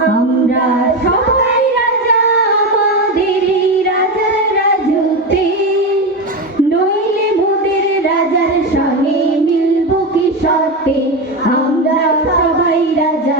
আমরা সবাই রাজা, আমাদের রাজার নইলে মোদের রাজার সঙ্গে মিলব কি সত্যে আমরা সবাই রাজা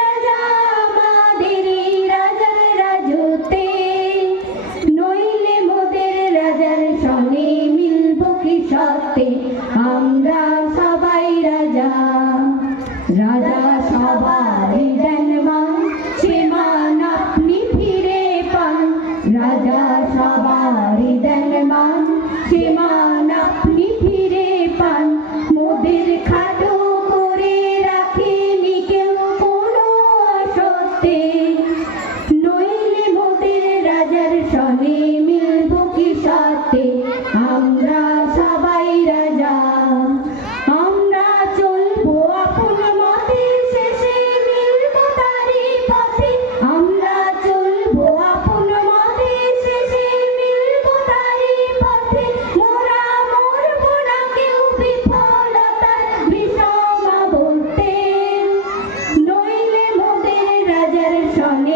তারি দেন আপনি ফিরে পান। মোদের খাটো করে রাখেনি কেউ নইলে মোদের রাজার সনে মিলব কি সত্যে?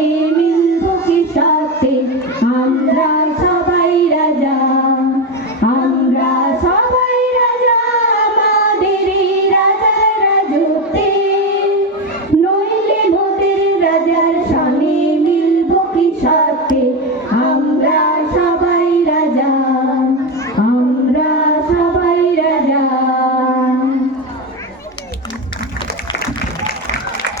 Amen.